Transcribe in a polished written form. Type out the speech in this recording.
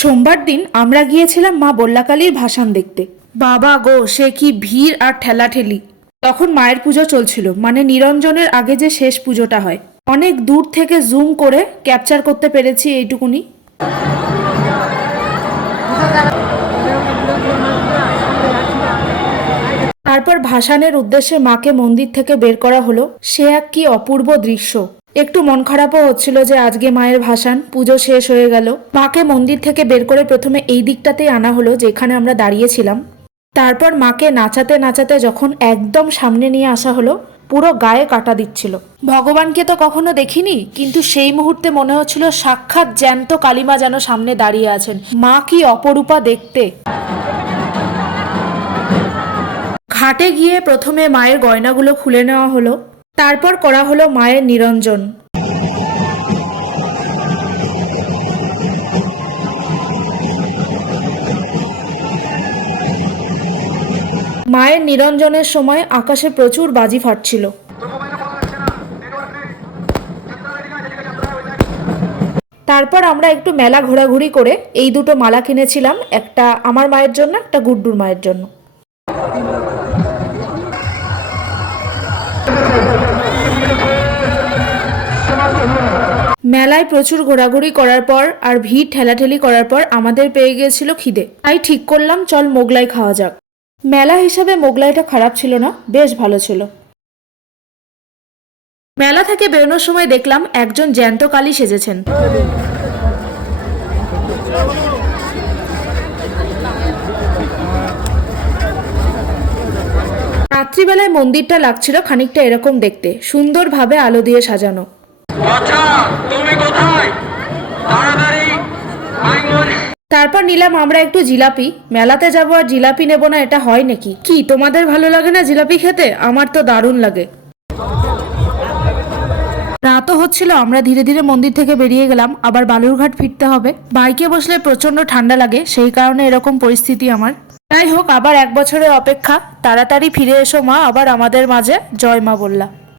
সোমবার দিন আমরা গিয়েছিলাম মা বল্লাকালীর ভাসান দেখতে। বাবা গো, সে কি ভিড় আর ঠেলাঠেলি! তখন মায়ের পুজো চলছিল, মানে নিরঞ্জনের আগে যে শেষ পুজোটা হয়। অনেক দূর থেকে জুম করে ক্যাপচার করতে পেরেছি এইটুকুনি। তারপর ভাসানের উদ্দেশ্যে মাকে মন্দির থেকে বের করা হলো। সে এক কি অপূর্ব দৃশ্য। একটু মন খারাপও হচ্ছিল যে আজকে মায়ের ভাসান, পুজো শেষ হয়ে গেল। মাকে মন্দির থেকে বের করে প্রথমে এই দিকটাতেই আনা হলো যেখানে আমরা দাঁড়িয়েছিলাম। তারপর মাকে নাচাতে নাচাতে যখন একদম সামনে নিয়ে আসা হলো, পুরো গায়ে কাটা দিচ্ছিল। ভগবানকে তো কখনো দেখিনি, কিন্তু সেই মুহূর্তে মনে হচ্ছিল সাক্ষাৎ জ্যান্ত কালিমা যেন সামনে দাঁড়িয়ে আছেন। মা কি অপরূপা দেখতে! ঘাটে গিয়ে প্রথমে মায়ের গয়নাগুলো খুলে নেওয়া হলো, তারপর করা হলো মায়ের নিরঞ্জন। মায়ের নিরঞ্জনের সময় আকাশে প্রচুর বাজি ফাটছিল। তারপর আমরা একটু মেলা ঘোরাঘুরি করে এই দুটো মালা কিনেছিলাম, একটা আমার মায়ের জন্য, একটা গুড্ডুর মায়ের জন্য। মেলায় প্রচুর ঘোরাঘুরি করার পর আর ভিড় ঠেলাঠেলি করার পর আমাদের পেয়ে গিয়েছিল খিদে। তাই ঠিক করলাম চল মোগলাই খাওয়া যাক। মেলা হিসাবে মোগলাইটা খারাপ ছিল না, বেশ ভালো ছিল। মেলা থেকে বেরোনোর সময় দেখলাম একজন জ্যান্ত কালী সেজেছেন। রাত্রিবেলায় মন্দিরটা লাগছিল খানিকটা এরকম দেখতে, সুন্দরভাবে আলো দিয়ে সাজানো। তারপর নিলাম আমরা একটু জিলাপি। মেলাতে যাবো আর জিলাপি নেব না, এটা হয় নাকি? কি তোমাদের ভালো লাগে না জিলাপি খেতে? আমার তো দারুণ লাগে। রাতও হচ্ছিল, আমরা ধীরে ধীরে মন্দির থেকে বেরিয়ে গেলাম। আবার বালুরঘাট ফিরতে হবে। বাইকে বসলে প্রচন্ড ঠান্ডা লাগে, সেই কারণে এরকম পরিস্থিতি আমার। যাই হোক, আবার 1 বছরের অপেক্ষা। তাড়াতাড়ি ফিরে এসো মা, আবার আমাদের মাঝে। জয় মা বল্লা।